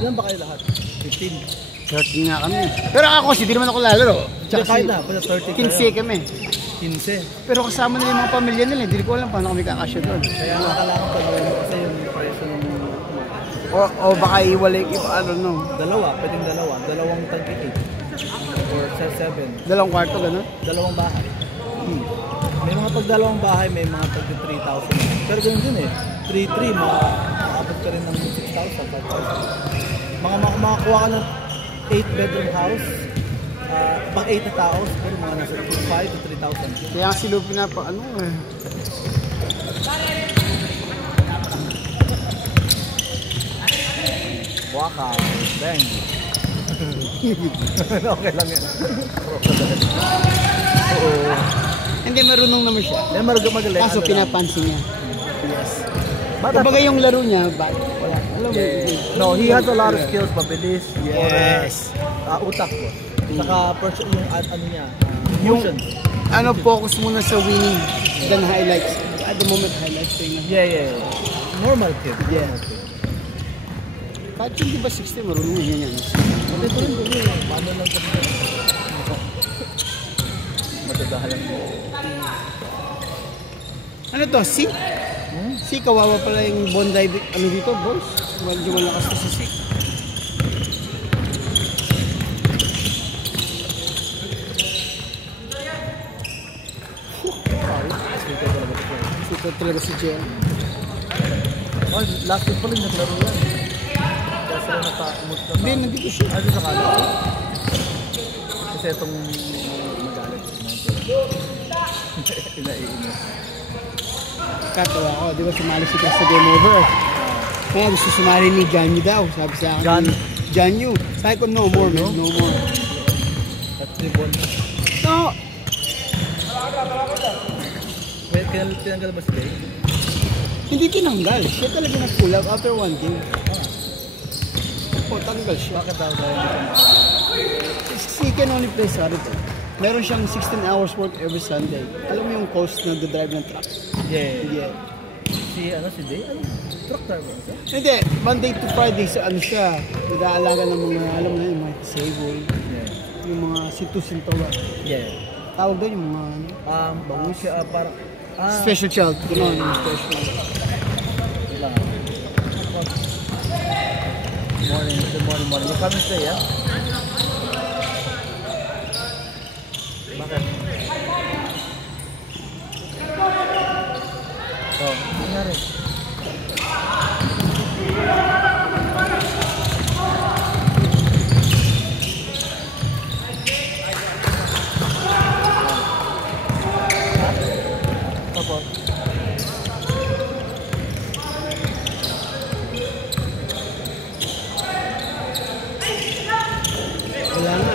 Ilan ba kayo lahat? 15? 13 nga kami. Pero ako kasi, di naman ako lalaro. Tsaka kahit na, 30 15 kami. 15. Pero kasama na yung mga pamilya nila, hindi ko alam paano kami kakasya doon. Kaya nakakalaman ko kasi yung presyo ng... O baka iwalay, ano no? Pwedeng dalawang tag-8. Or 7. Dalawang kwarto, gano'n? Dalawang bahay. May mga pag-dalawang bahay, may mga tag-3,000. Pero gano'n din eh. 3,300, makaabot ka rin ng 6,000, 5,000. Makakuha ka ng 8-bedroom house. Pang 8 na tao, siguro mga nasa 5,000 to 3,000. Kaya si Lupi na pa, ano eh. Waka, bang. Okay lang yan. Oo. Hindi, marunong naman siya. Magaling. Kaso pinapansin niya. Yes. Kumbaga yung laro niya, wala. Alam mo, no, he has a lot of skills, mabilis. Yes. Utak ko. Saka yung ano niya, emotions. Ano, focus muna sa winning than highlights. At the moment, highlights ko yun. Yeah. Normal kid. Yeah. Kahit hindi ba 60, marunong yun yan. Ito rin doon yun. Paano lang kami. Matagahalan mo. Ano to? Si? Si, kawawa pala yung Bondi, ano dito, boys? Medyo malakas to si Si. Super talaga si Jen. Oh, last week pa rin naglaro yan. Kaya sila nakakumot na. Hindi, nandito siya. Ano sa kala? Kasi itong magalit. Inaiinis. Katawa ko, di ba sumali si Chris sa Game Over? Kaya gusto sumali ni Janyu daw. Sabi sa akin, Janyu. Sabi ko, no more, man. No more. At ribbon. No! Wait, tinanggal ba si Day? Hindi tinanggal. Siya talaga nag-pull up after one game. Tanggal siya. Bakit daw dahil? He can only play Saturday. Meron siyang 16 hours work every Sunday. Alam mo yung coach na nag-drive ng truck? Yeah. Si Day? Ano? Truck driver siya? Hindi. Monday to Friday sa ano siya. Nag-aalaga ng mga, alam mo na yung mga disabled. Yeah. Yung mga sintusintawa. Yeah. Tawag doon yung mga Bangus siya parang... special child. Gano'n yung special. Good morning. You come and stay, yeah? Bakit? Oh, nangyari. Tapos? Wala na.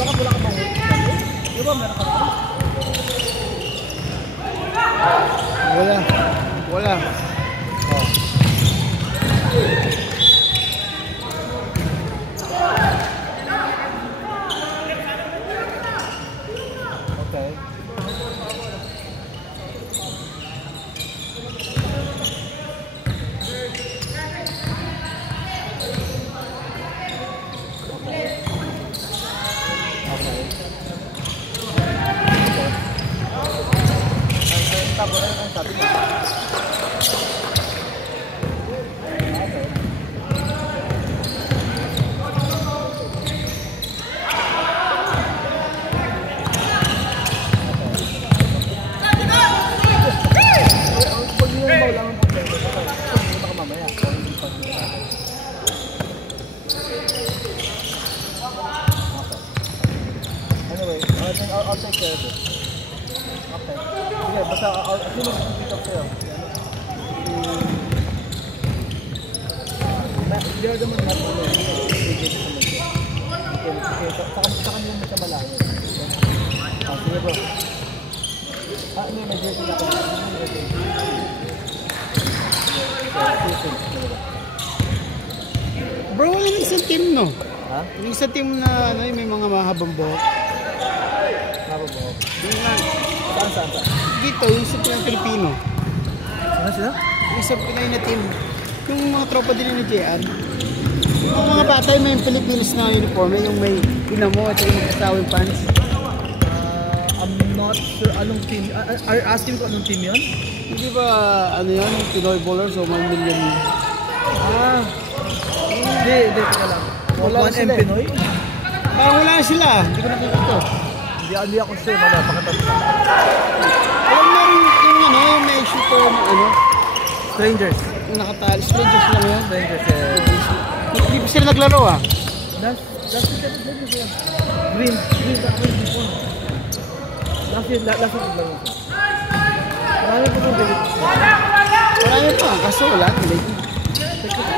Baka wala ka bang work? Di ba meron ka ba? Wala. Oh. Okay. Ang sabi mo. Anyway, I'll take care of it. Okay. Sige, basta sino mag-pick up sa'yo? Hindi ako naman matuloy. Saka nyo mo sa malayo. Sige bro. Hindi, may jersey na ako. Bro, yung isang team, no? Ha? Yung isang team na may mga mahabang buhok. Saan? Dito, yung sa Pilipino. Sino? Yung sa Pinay na team. Yung mga tropa din ni JR. Yung mga bata yung may Philippines na uniform, yung may pinamo at yung magkasawang pants. I'm not sure anong team. Are you asking ko anong team yun? Hindi ba, ano yan, Pinoy Bowlers o 1 million? Hindi, teka lang. Wala 1M Pinoy? Parang wala na sila, hindi ko nakikita. Hindi ako sure, pakatanda. Alam mo rin yung ano, yung may shooter na ano? Strangers. Yung nakatali, strangers lang yun. Strangers, Hindi pa sila naglaro ah. Last year, Green before. Last year naglaro. Marami po kong galit. Marami pa, kaso wala.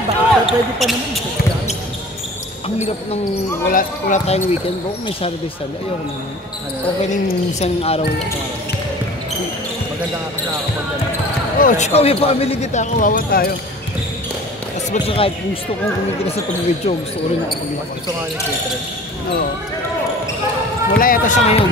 Bakit pwede pa naman? Ang hirap ng wala tayong weekend bro. May Saturday, Sunday. Ayoko naman. Okay rin isang araw lang. Maganda nga kasi nakakapag gano'n. Tsaka may family dito. Kawawa tayo. As much na kahit gusto kong kumikita sa pag-video, gusto ko rin nakapag-video. Mas gusto nga yung catering. Oo. Wala yata siya ngayon.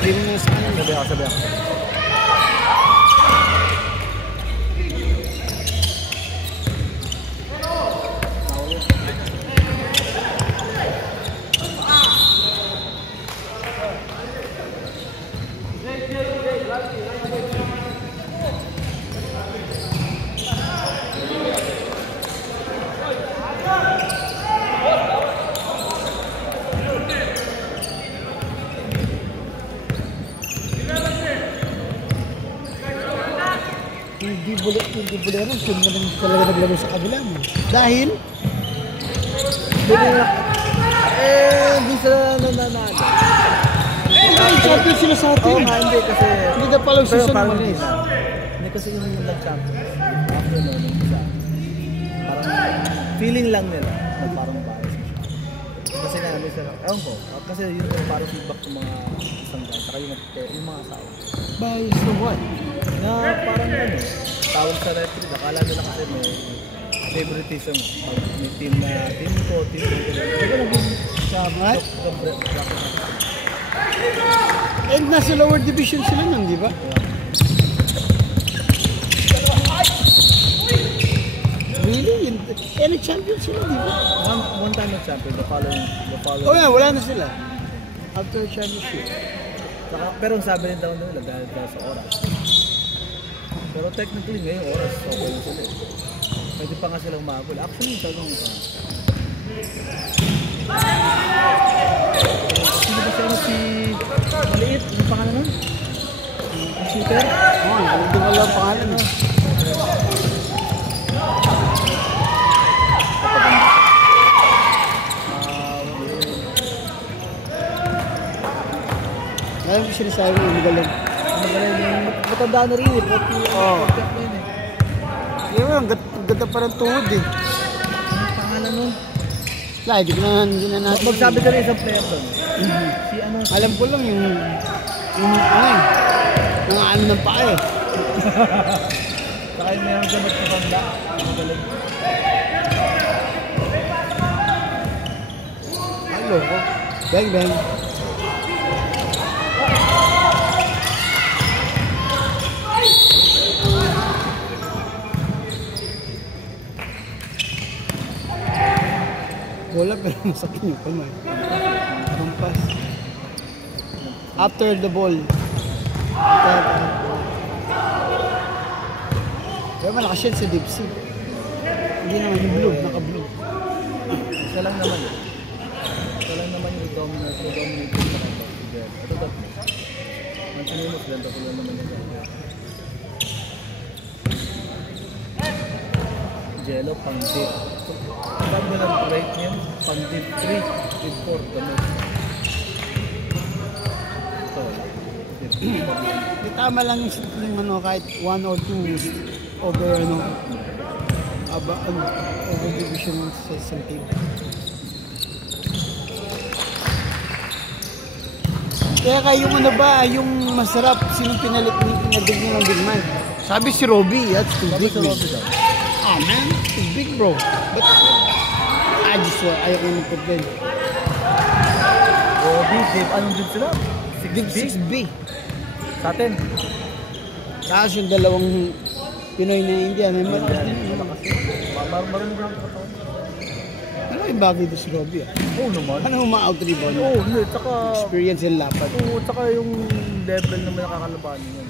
Sabi mo na sa kanya. Sabi ako. Hindi bulero, team na lang talaga naglaro sa kabila mo. Dahil? Hindi sila nananalo. Champion sila sa atin. Hindi kasi... Hindi na pala yung season mo rin. Hindi kasi yung nag-champion. After nun, parang feeling lang nila na parang bias. Kasi nga namin sila, ewan ko, kasi yun yung parang feedback ng mga isang guys, saka yung mga asawa. Bias to what? Na parang ano, tawag sa referee, akala nila kasi may favoritism. Pag may team ko, team ko. Diba naging sa What? bracket. And nasa lower division sila nun, di ba? Really? Nag-champion sila, di ba? One time nag-champion, the following. Oh yeah, wala na sila. After championship. Pero ang sabi rin daw nila dahil sa oras. Pero technically ngayong oras, okay na sila. Pwede pa nga silang mahabol. Actually, tanong pa. Sino ba siya si Maliit? Ano pangalan nun? Ang shooter? Hindi ko alam pangalan. Alam ko sinasabi mo, magaling. Matanda na rin eh. Oo. Yung ganda parang tuhod eh. Ang pangalan nun? Wala, hindi na natin. Magsabi ka rin isang player doon. Si ano? Alam ko lang yung ano ng paa eh. Saka yung meron dyan magpapanda. Magaling. Hello ko. Bang bang. Bola pero masakit yung kamay. Kampas. After the ball. Kaya malakas yan sa deep sea. Hindi naman yung blue, naka-blue. Isa lang naman eh. Isa lang naman yung dominate sa kanto. Ito tatlo. Ang sinimos lang, tatlo lang naman yung gagawin. Jello, pang-dip. Sabi mo lang rate niyo, pang-dip 3 with 4 the most. Ito wala. Di tama lang yung ano, kahit 1 or 2 over ano, over division sa isang team. Kaya yung ano ba, yung masarap, sinong pinalit Dinadagdag niya ng big man. Sabi si Robby, that's too Sabi big, sa man. Robby daw. Ah, man, too big, bro. But, I just, ayaw ko yung put din. Robby, Dave, anong bid sila? Big 6B. Sa atin. Tapos yung dalawang Pinoy na Indian, ay malakas din. Marunong ko lang ito. Ano yung bagay doon si Robby, ah? Oo naman. Ano yung ma-out rebound? Oo, hindi. Tsaka, Experience yung lapad. oo, tsaka yung level na may nakakalabanin yun.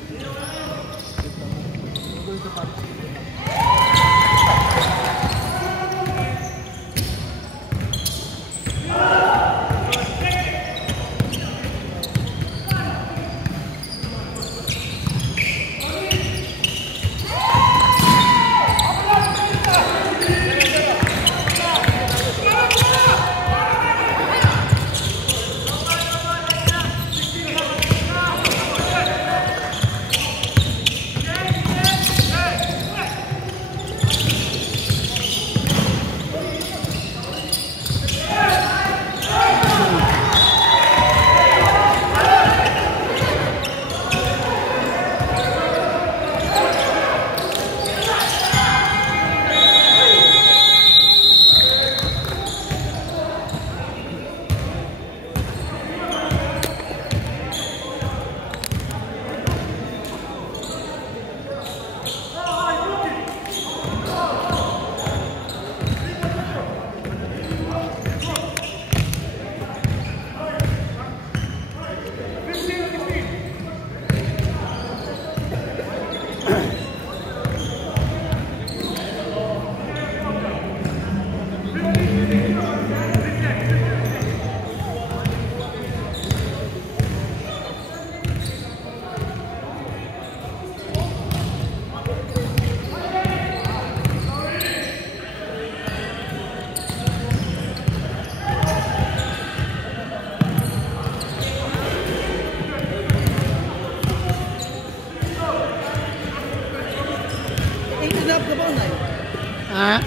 Ha?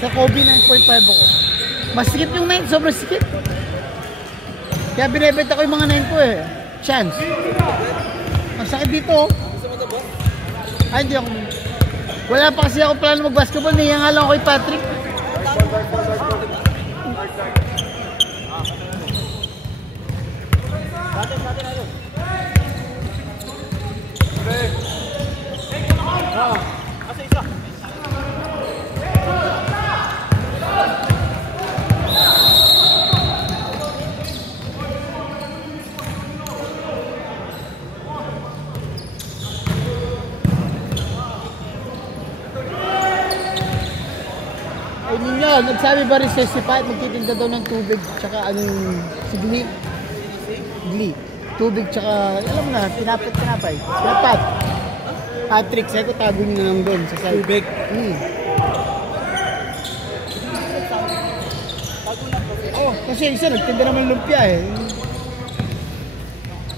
Sa Kobe 9.5 ako. Mas sikip yung 9, sobrang sikip. Kaya binibenta ko yung mga 9 ko eh. Chance. Ang sakit dito. Ay, hindi ako. Wala pa kasi ako plano mag-basketball. Niya nga lang ako kay Patrick. Ay ninyo, nagsabi ba rin si Pat magtitinda daw ng tubig tsaka anong si Glee. Tubig tsaka, alam mo na, tinapay. Pinapat. Patrick, sa'yo ko tago nyo na lang doon sa side. Tubig. Oh, kasi yung isa nagtinda naman lumpia eh.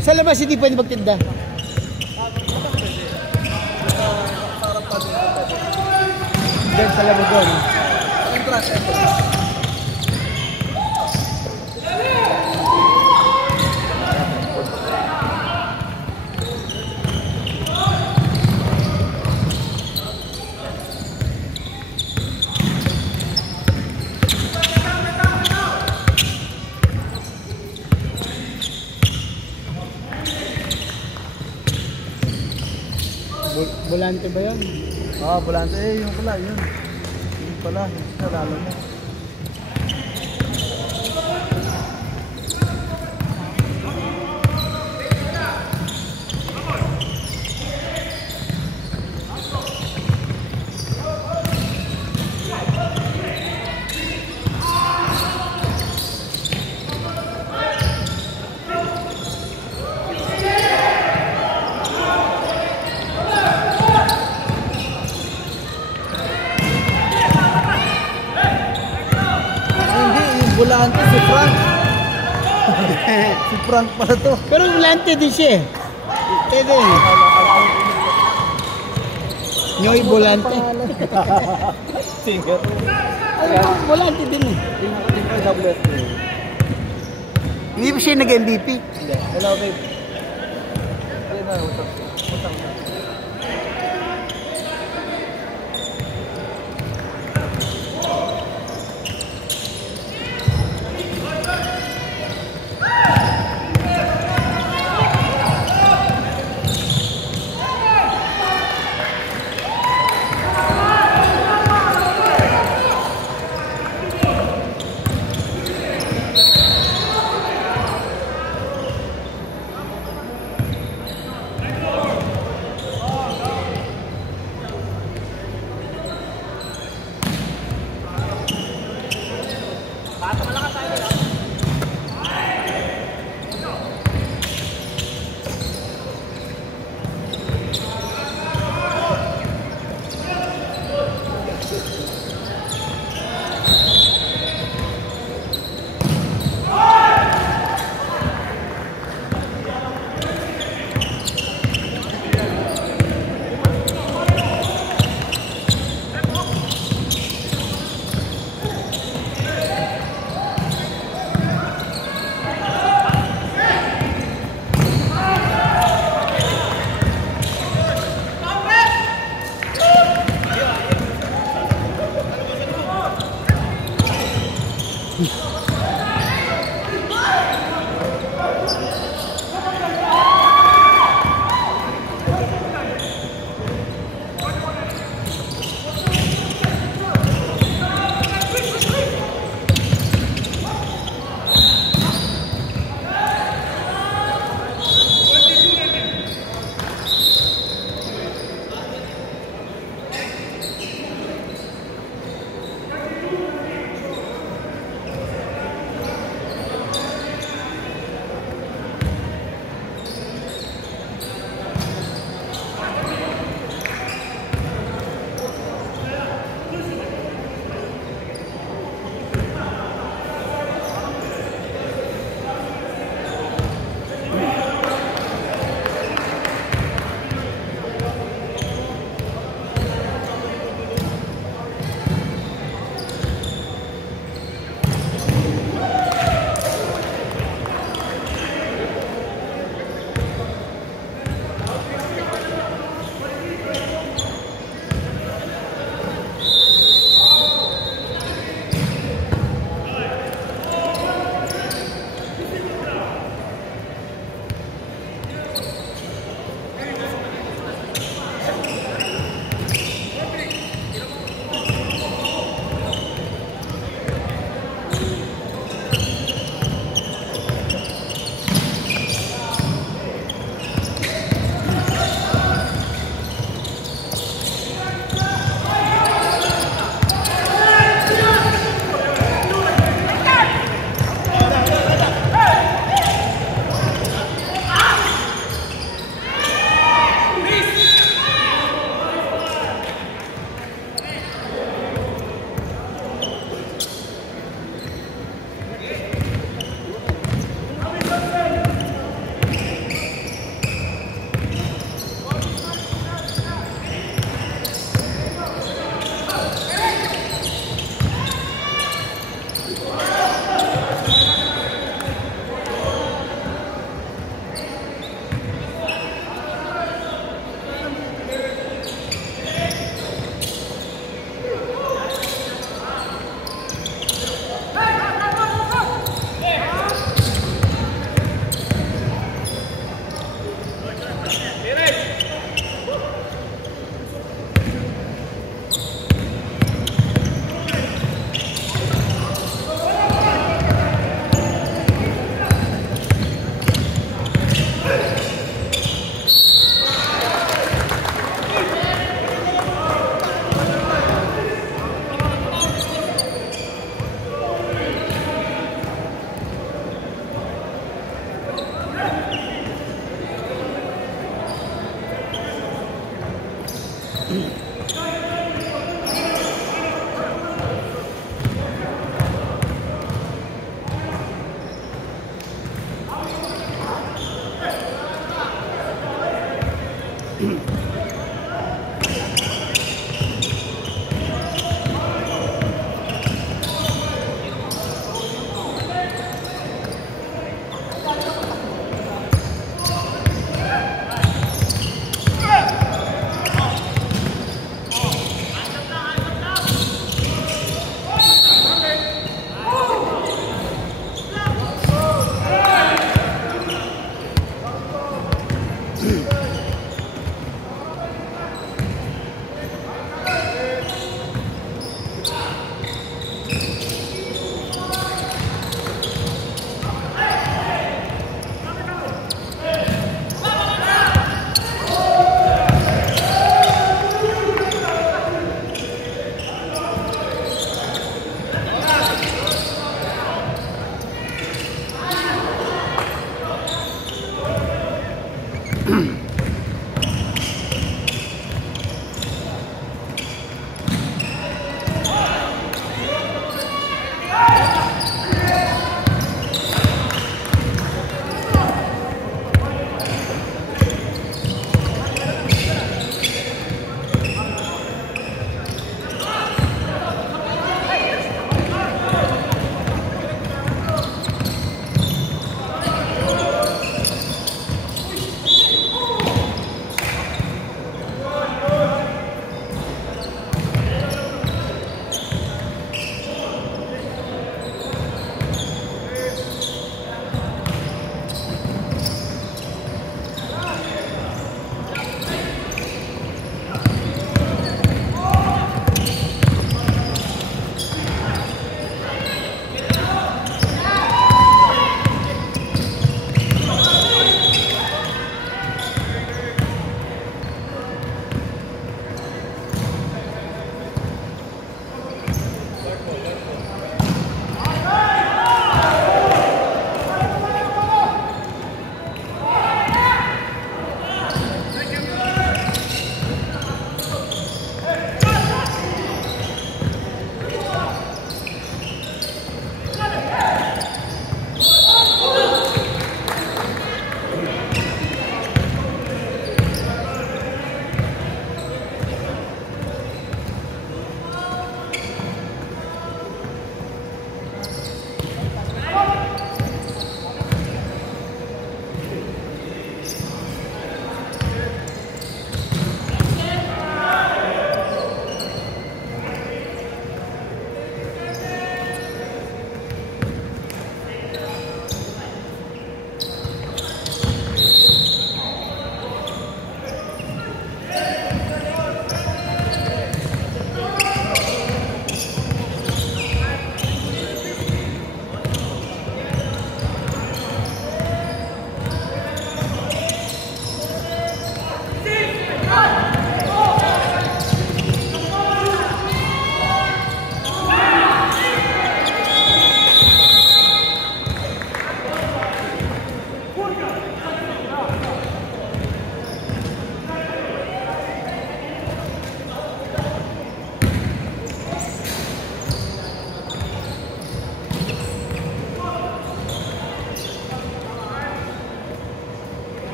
Sa labas hindi pwede magtinda. Diyan sa labas doon. Entrance. Volante ba yan? Ah, volante. Yung pala, yun. Yung pala, lalo na. Volante si Frank. Si Frank pala to. Pero volante din siya eh. Pwede eh. Nyoy volante. Singer. Ay, volante din eh. Hindi ba siya nag-MVP? Hindi. Hello, babe. Hello, what's up?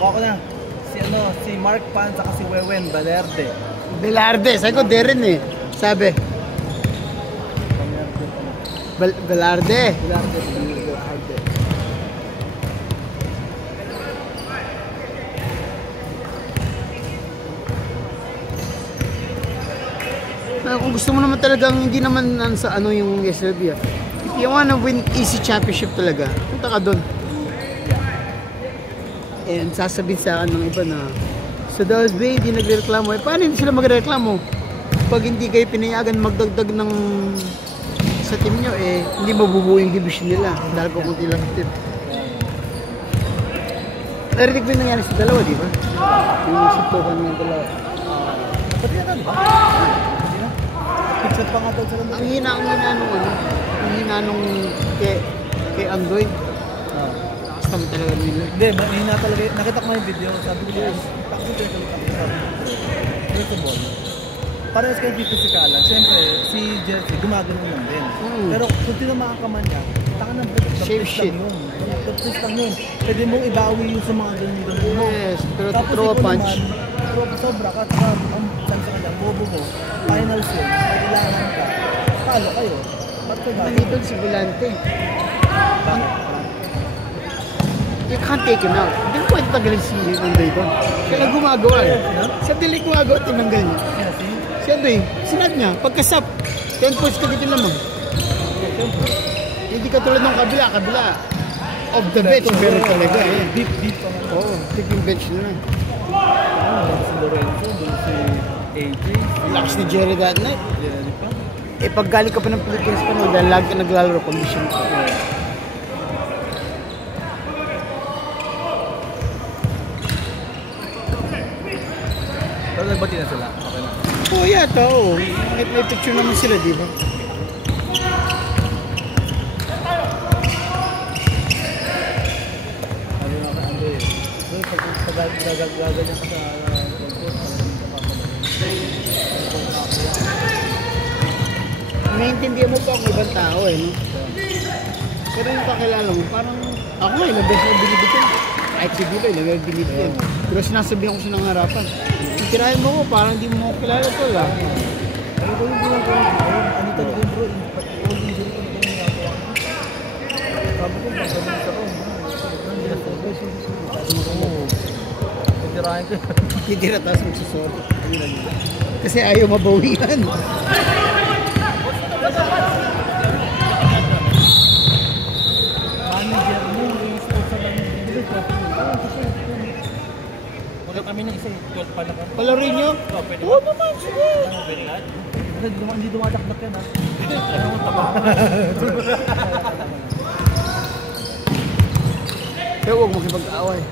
Kuha ko na. Si Mark Pan saka si Wewen Valerde. Velarde, sabi ko Darren eh. Sabi. Velarde. Kung gusto mo naman talagang hindi naman sa ano yung SLB ah. If you wanna win easy championship talaga, punta ka doon. And sasabihin sa akin ng iba na sa Dawsby, hindi nagreklamo. Paano hindi sila magreklamo? Pag hindi kayo pinayagan magdagdag ng sa team nyo, hindi mabubuo yung division nila. Dahil ko kunti lang team. Narinig mo yung nangyari sa dalawa, di ba? Yung suntukan ng dalawa. Pati yan, di ba? Picture pa nga daw sila. Ang hina nung ano. Ang hina nung kay Andoy. Lakas kami talaga nila. Hindi, mahina talaga. Nakita ko yung video. Sabi ko, takbo tayo first of all, parehas kayo dito si Kala. Siyempre, si Jersey, gumagano lang din. Pero kung tinamaan ka man niya, taka ng Same shit. Tapos lang yun. Pwede mong ibawi yung sa mga ganun mo. Yes, pero tapos throw a punch. Sobra ka, ang chance ka lang, bobo mo. Finals yun, kailangan ka. Talo kayo. Ba't ka ba? Nandito si Volante. You can't take him out. Hindi mo pwede tagalin si Andoy doon. Siya lang gumagawa eh. Siya dili gumagawa, tinanggal niya. Si Andoy, sinad niya, pagkasap, 10 points ka dito naman. Hindi ka tulad ng kabila. Off the bench, meron talaga eh. Deep pa nga. Oo, take yung bench nila. Si Lorenzo, doon si AJ. Lakas ni Jerry that night. Jerry pa. Pag galing ka pa ng Philippines pa no, dahil lagi ka naglalaro, condition ka. Pero nagbati na sila. Okay na. Oo, yata oo. May picture naman sila, di ba? Ano nga ka, Andre? Pag gaganyan ka sa Naiintindihan mo pa ang ibang tao eh, no? Pero yung kakilala mo, parang ako nga, ilang beses na binibig ko. Kahit si Bilo, ilang beses binibig yan. Pero sinasabihan ko siya ng harapan. Tirahin mo ko, parang hindi mo ako kilala to lang. Ano ko yung ginagawa ko? Ano talaga yung bro? All injury ko na kami nagawa ko. Sabi ko, magsabihin sa ko. Titirahin ko. Titira taas magsusoro. Kasi ayaw mabawian. Manager mo, sponsor lang yung wala kami ng isa, 12 pa na kami. Palarin nyo? Pwede Oo naman, sige. Pwede nga? Hindi dumadakdak yan ha. Ano mo taba? Kaya huwag makipag-away.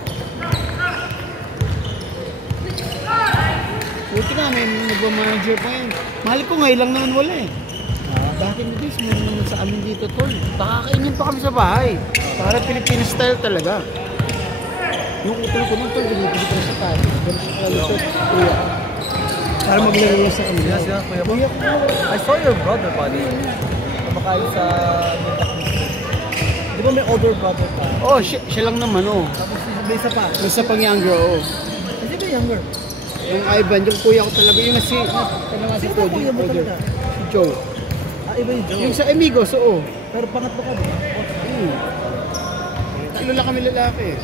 Buti na, may nagwa-manager pa yun. Mahal ko ngayon lang naman wala eh. Dati na this, meron naman sa amin dito tol. Pakakainin pa kami sa bahay. Para Filipino style talaga. Yung utol ko nung tol, binibili ko sa tayo. Pero siya talaga ito, kuya. Para maglaro sa kanila. Yes, kuya mo. I saw your brother, buddy. Kumakain sa di ba may older brother pa? Oh, siya lang naman, oh. Tapos may isa pa. May isa pang younger, oh. Hindi ba younger? Yung Ivan, yung kuya ko talaga. Yung si Cody, older. Si Joe. Iba yung Joe. Yung sa Amigos, oo. Pero pangatlo ka, di ba? Tatlo lang kami lalaki.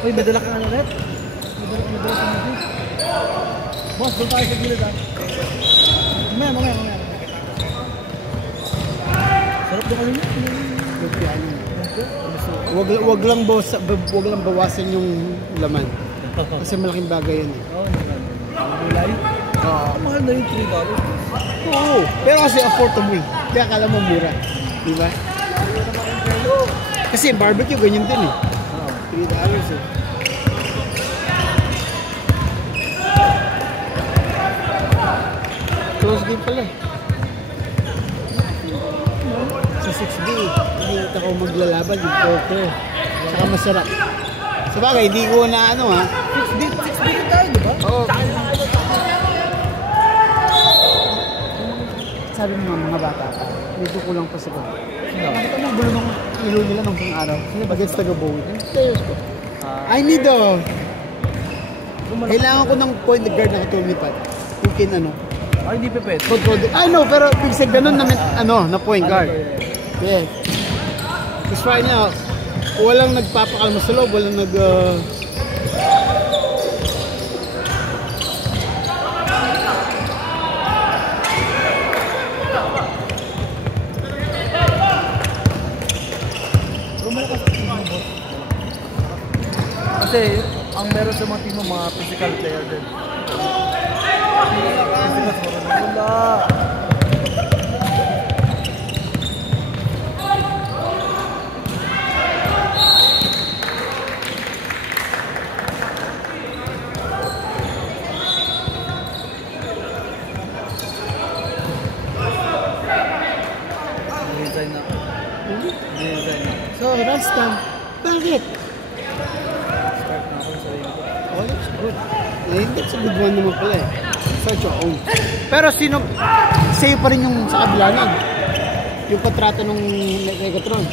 Uy, madala ka nga ulit? Madala ka nga ulit? Boss, doon tayo sa gilid ha. Mamaya. Sarap doon kanina. Wag lang bawasan yung laman. Kasi malaking bagay yan eh. Oo, gulay. Mahal na yung $3. Oo, pero kasi affordable. Kaya akala mo mura. Di ba? Kasi barbecue ganyan din eh. $3 eh. Close game pala eh. Sa 6B, nakikita ko maglalaban yung poker. Saka masarap. Sa bagay, hindi ko na ano ha. 6B tayo, di ba? Oo. Sabi mo mga bata pa, medyo kulang pa sa ko. Nakita mo gulo ng ilo nila nung pang araw. Sino ba gets taga-bowl? Players ko. I need Kailangan ko ng point guard na katulad yung kin ano. Ay, hindi pa pwede. Control. I know, pero big say ganun na na point guard. Yeah. Because right now, walang nagpapakalma sa loob, walang nag Kasi ang meron sa mga team mo, mga physical player din. Wala. Design na. Design na. So, Rastam, bakit? Start na ako sa sarili ko. Oh, that's good. That's a good one naman pala eh. Start your own. Pero sino, sa'yo pa rin yung sa kabila nun? Yung kontrata nung Megatron.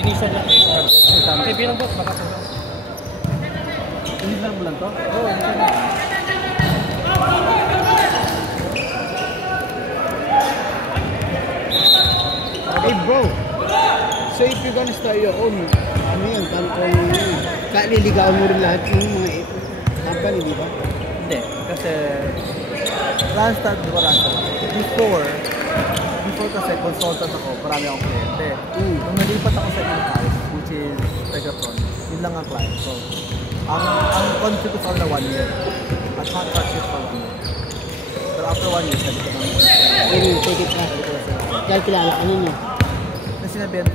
Initial lang eh. Bilang boss, baka sa Initial mo lang to? Oo, initial lang. Hey bro, so if you're gonna start your own, ano yun, kung kaliligaw mo rin lahat ng mga company, di ba? Hindi, kasi Randstad, di ba Randstad? Before kasi consultant ako, marami akong kliyente. Nung nalipat ako sa in-house, which is Megatron, yun lang ang client. So, ang contract ko sa kanila 1 year. At contract is for 1 year. Pero after 1 year, sabi ko naman. Take it back. Dahil kilala ka nun, no? Na sinabi naman.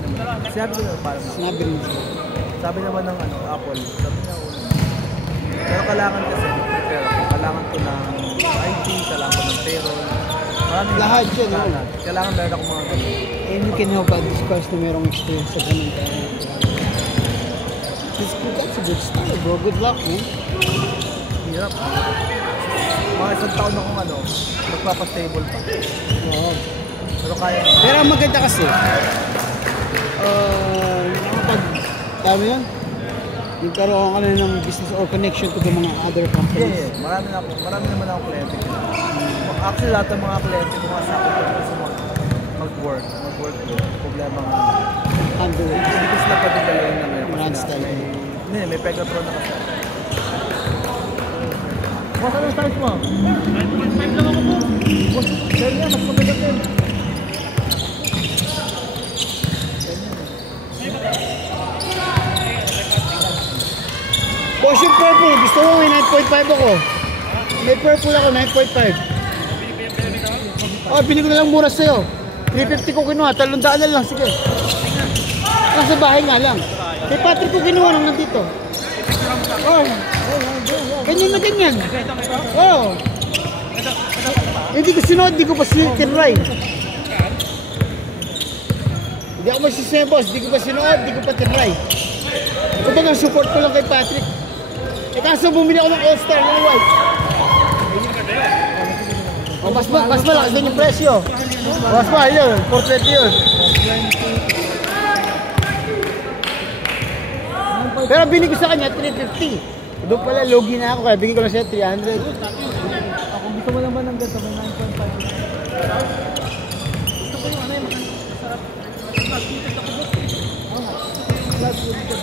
Sinabi ko naman parang ako. Sinabi rin siya. Sabi naman ng Apple, sabi niya ako. Pero kailangan kasi, prepare ako. Kailangan ko ng IT, kailangan ko ng payroll. Maraming Lahat yun, no? Kailangan meron akong mga ganun. And you can help out this course na merong experience sa ganun ka. That's a good start, bro. Good luck, man. Hirap. Mga isang taon akong magpapastable pa. Oo. Pero kaya. Pero ang maganda kasi, tama yan? Yung karoon ka na ng business or connection to the mga other companies. Yeah. Marami naman akong kliyente. Actually, lahat ng mga kliyente ko sa akin gusto mag-work. Problema nga. Handle it. Hindi ko sila pwede galawin na ngayon. Randstad. Hindi, may Megatron na kasi. Basta ng size mo? 9.5 lang ako po. Kaya niya, mas mabigat din. Boss, yung purple, gusto mo may 9.5 ako. May purple ako, 9.5. Oh, bili ko na lang mura sa'yo. 350 ko kinuha, 300 na lang, sige. Nasa bahay nga lang. Kay Patrick ko kinuha nang nandito. Oh, ganyan na ganyan. Oh. Hindi ko sinuot, hindi ko pa tinry. Hindi ako magsisaya, boss. Hindi ko pa sinuot, hindi ko pa tinry. Kumbaga, support ko lang kay Patrick. Eh kaso bumili ako ng All-Star ng white. Oh, mas malakas din yung presyo. Mas mahal yun, 420 yun. Pero bili ko sa kanya 350. Doon pala logi na ako kaya bigyan ko lang siya 300. Kung gusto mo naman ng ganito, may 9.5. Gusto ko yung yung masarap.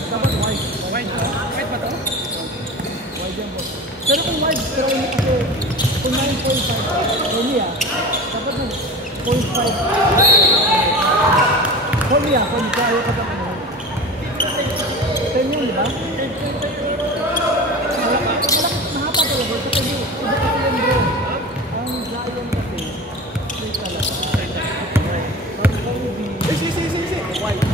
Dapat white. White ba ito? White yan, boss. Pero kung white, pero kung 9.5, hindi dapat mo 0.5. Kung ayaw ka dapat mo. 10 yun, di ba? Mahapa talaga. Ito kayo. Iba ka yan, bro. Ang giant kasi, straight talaga. Sige. White.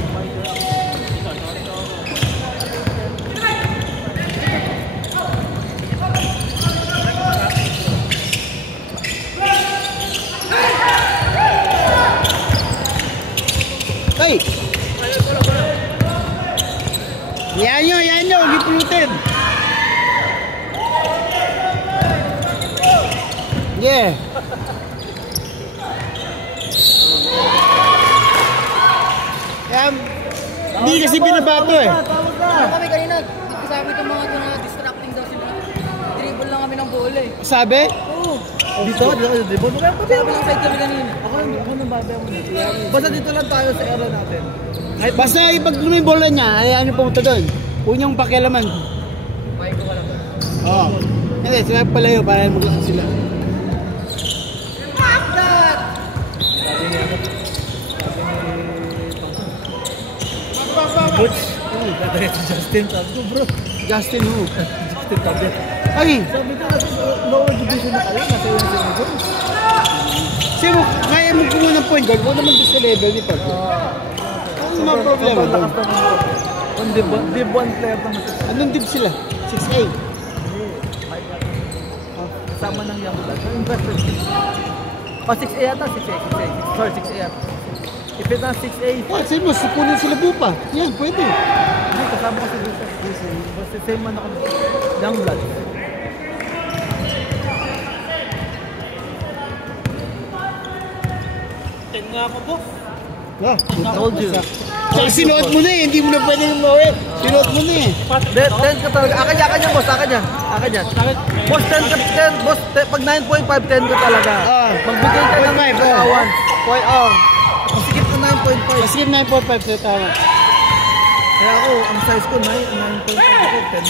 Hey! Yan nyo, gipulutin. Yeah. Hindi kasi binabato eh. Tawag ka. Kami kanina, sabi itong mga ito na distracting daw sila. Dribble lang kami ng bola eh. Sabi? Oo. Dito, dito. Sabi lang side kami kanina. Ako nang babaya mo dito. Basta dito lang tayo sa area natin. Basta pag yung bola niya, hayaan niyo pumunta doon. Huwag niyong pakialaman. May ko wala ba? Oo. Hindi, sila palayo para maglakad sila. Butch. Dadaya si Justin. Sabi ko, bro. Justin who? Justin tabi. Ay! Sabi ko, nasa lower division na kayo. Nasa yung sinigo. Sino, kaya mo kumuha ng point guard, huwag naman doon sa level ni Pag. Ano mga problema doon? Kung Div 1 player naman siya. Anong dib sila? 6'8". Kasama ng young blood. Investor. Oh, 6A yata. 6A. Sorry, 6A yata. If it's not 6A. Sino mo, sukunin sila bupa. Yan, pwede. Hindi, kasama ko si Lusa. Basta same man ako. Young blood. Yeah, I told you. Tsaka sinuot mo na eh, hindi mo na pwede lumawin. Sinuot mo na eh. 10 ka talaga. Akan yan, boss. Akan yan. Boss, 10 ka. 10, boss. Pag 9.5, 10 ka talaga. Magbigay ka ng 0.5, allowance. Masikip ka 9.5. Masikip 9.5 sa'yo tama. Kaya ako, ang size ko, 9.5 ako. 10 na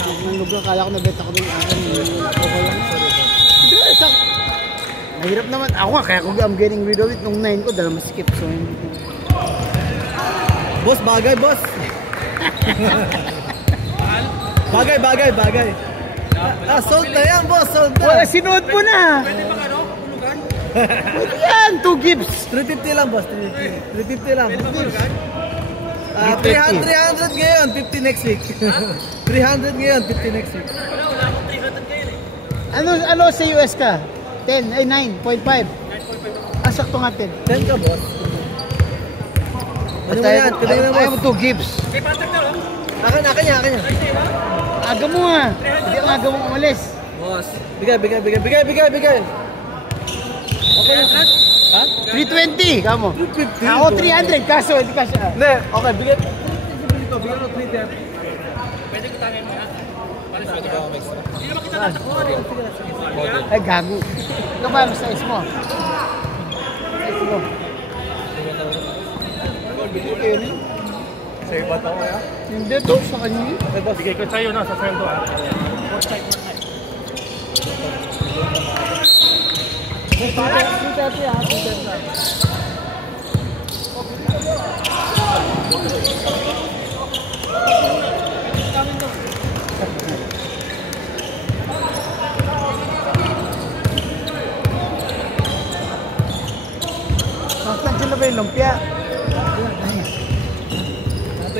ako. Nang lugar, kala ko nabenta ko doon. Okay lang. Hindi, sak. Mahirap naman. Ako nga, kaya ko I'm getting rid of it. Nung 9 ko, dala masikip. So, boss, bagay, boss. bagay. Sold na yan, boss. Sold na. wala, sinuot mo na. Pwede ba ano? Hulugan? Pwede yan, 2 gives. 350 lang, boss. 350 lang. Pwede ba hulugan? 300 ngayon, 50 next week. 300 ngayon, 50 next week. Wala akong 300 ngayon eh. Ano sa US ka? 10, ay 9.5. 9.5. Sakto nga 10. 10 ka, boss. Ano mo yan? Ayaw mo 2 gives. May patak na lang. Akin yan. Aga mo nga. Hindi ang aga mo umalis. Boss. Bigay. Okay lang. Ha? 320, kamo. 350. Ako 300, kaso hindi ka siya. Hindi, okay, bigyan mo 310. Pwede ko tangin mo ha? Para sa akin. Hindi naman kita tatakbuhan eh. Ay, gago. Ito ba ang size mo? Size mo. Sa'yo ba ito kaya? Hindi to, sa kanya. Bigay ko sa'yo na sa sweldo ha. Nasaan sila ba yung lumpia?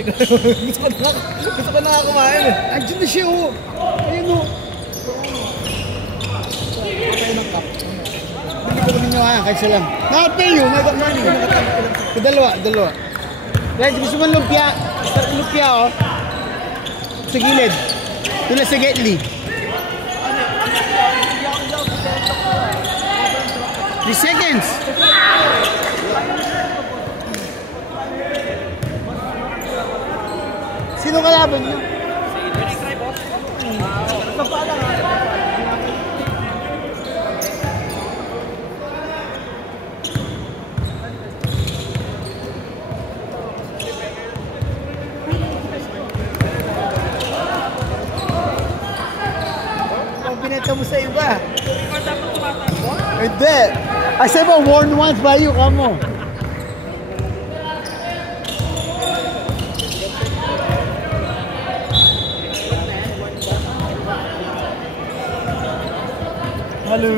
Gusto ko na nga kumain eh. Andiyan na siya oh. Ayun oh. Okay ng cup. Bili ko ninyo ha, kahit siya lang. Nakapay yun, nagkakani. Dalawa. Guys, gusto mo lumpia? Lumpia oh. Sa gilid. Tula sa Getly. 3 seconds. Sino kalaban niyo? Binenta mo sa iba. Hindi. I said ba, worn once by you, kamo. Hello.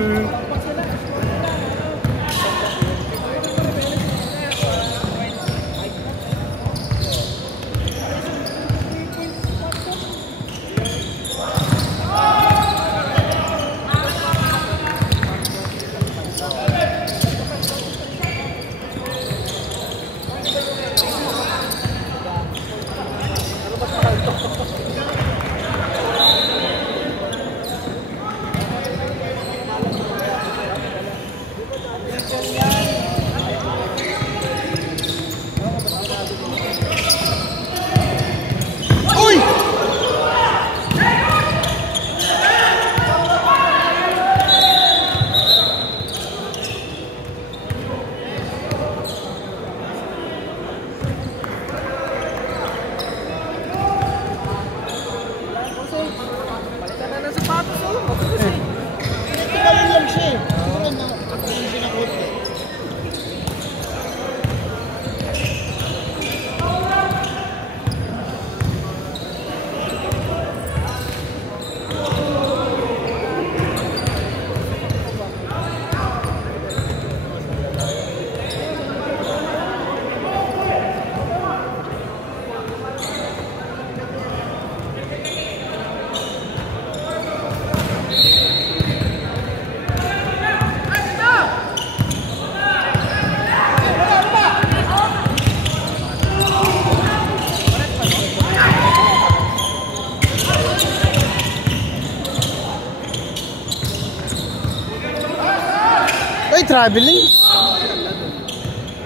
traveling.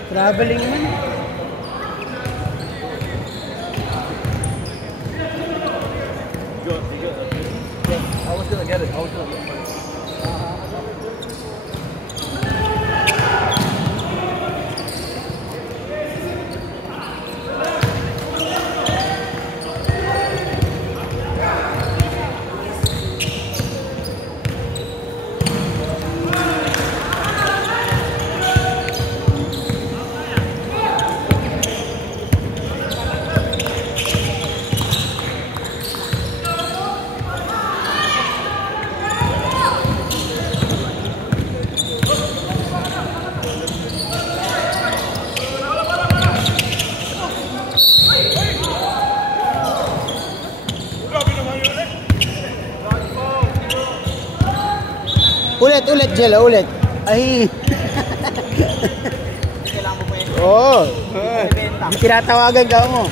Traveling man. I was gonna get it. Ulit, Jello, ulit. Ay. Kailangan mo pa yun. Oo. Hindi tinatawagan ka mo.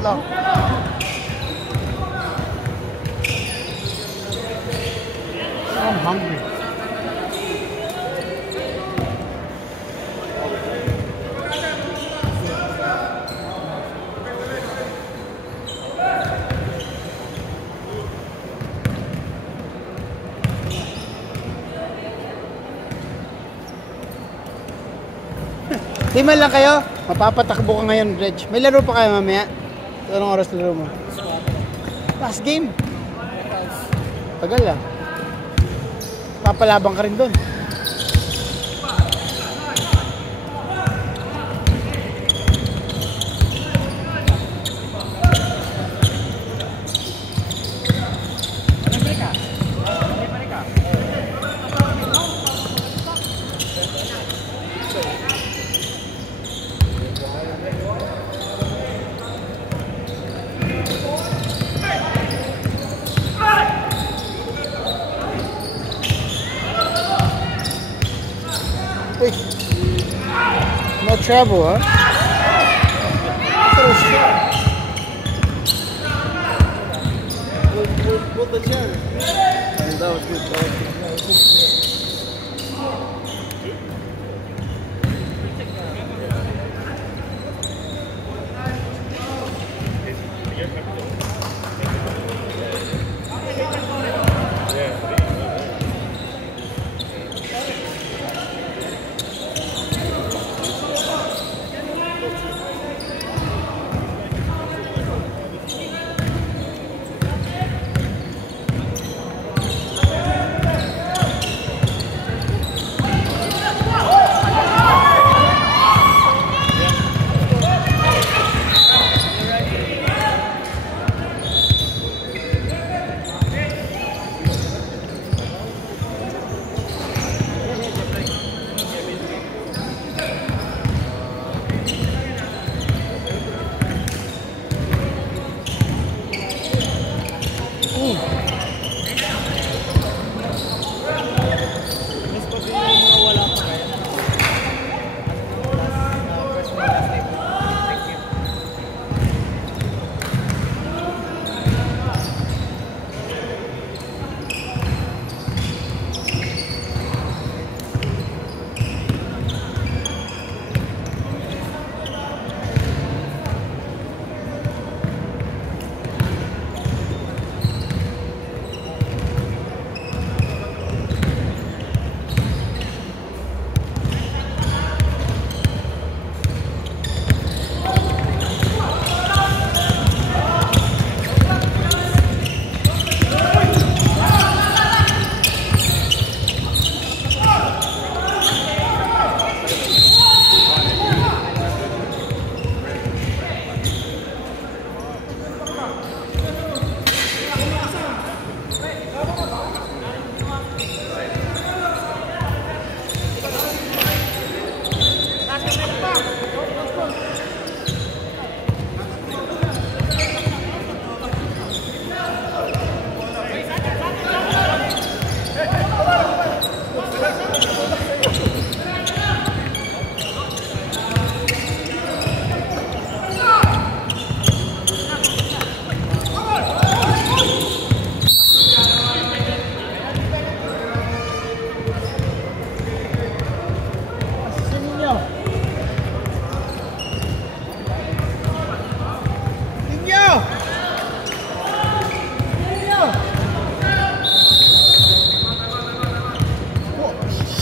Lang. I'm hungry. Di man lang kayo, mapapatakbo ka ngayon, Reg. May laro pa kayo mamaya? Anong oras laro mo? Last game. Tagal ah. Papalabang ka rin doon. No trouble, huh? Put the chair. That was good.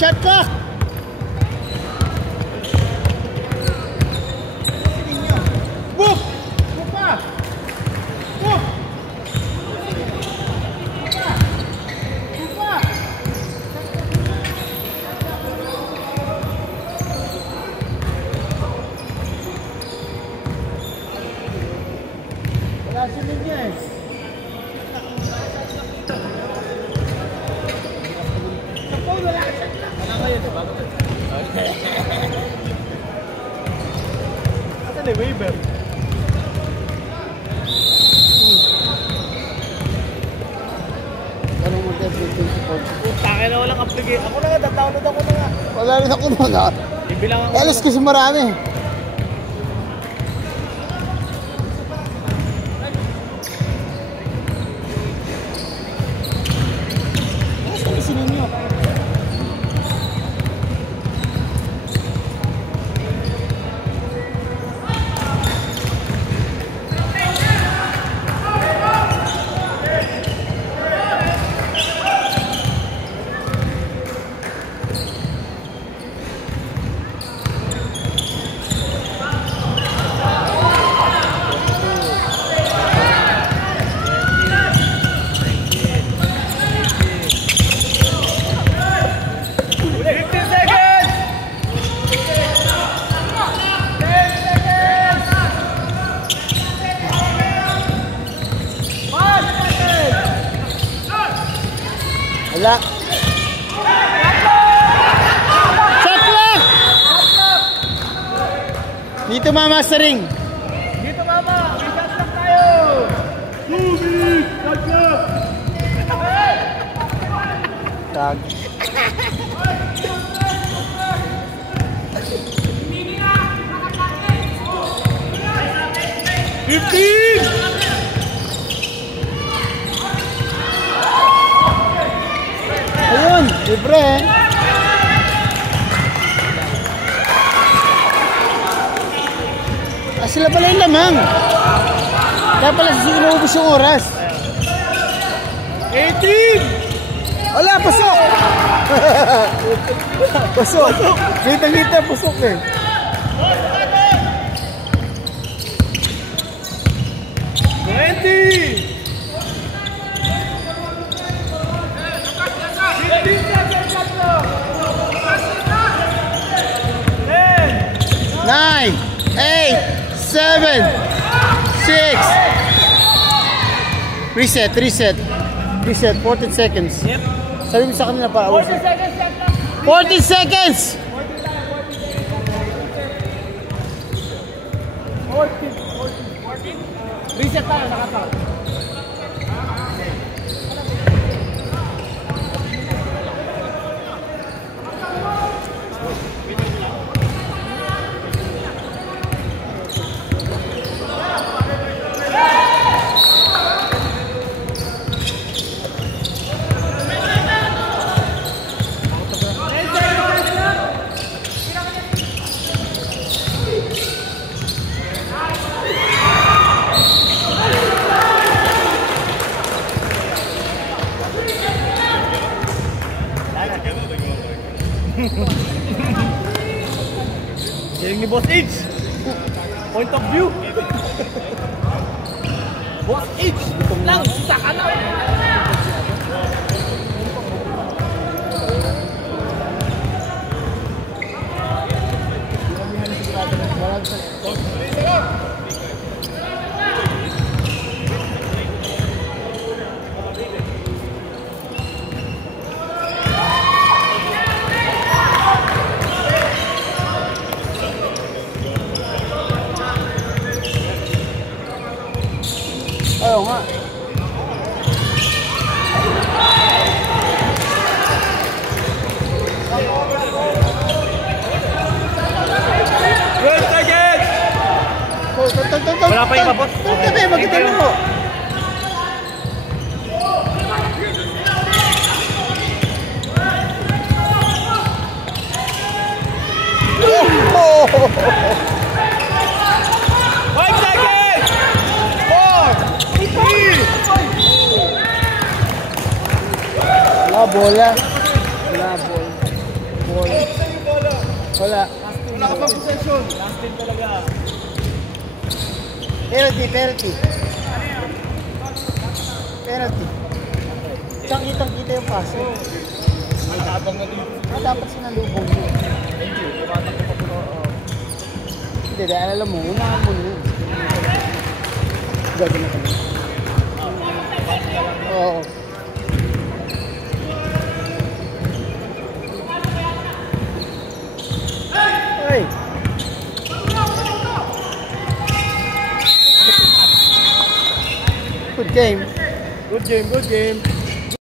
Shot clock! Boop! Boop pa! Boop! Boop pa! Wala si Linya eh. Sa phone wala ka shot clock. Wala kayo, di ba? Asa na waiver? Anong mag-everything support? Putang ina, walang application. Ako na nga, download ako na nga. Wala rin ako nun ah. Ibilang ako. Alas kasi marami. Alas kasi sininyo. Wala. Shot clock! Dito mama sa ring. Dito mama, may shot lang tayo. Subi! Shot lang! Tag. Ayun, libre eh. Ah, sila pala yung lamang. Kaya pala sinuubos yung oras. 18! Wala, pasok! Pasok! Kita-kita, pasok eh. Nine, 8, 7, 6. Reset. 14 seconds. Yep. Sabi mo sa kanila para 40 seconds lang. 14 seconds! 14. Reset tayo, nakataw. Galing ni Boss H. Point of view. Boss H. Lang, saka lang. Ayaw nga. Good target! Wala pa iba, boss? Tabi, magkita mo. Wala bola. Wala bola. ball. Wala. Wala ka pang possession. Last team talaga. Penalty. Saan kitang-kita yung pass? May tabang na dito. Dapat sinalubong yun. Thank you. Tumatak ko pa po. Hindi, dahil alam mo, unahan mo yun. Gagawin na kami. Oo. Hey! Good game. Good game.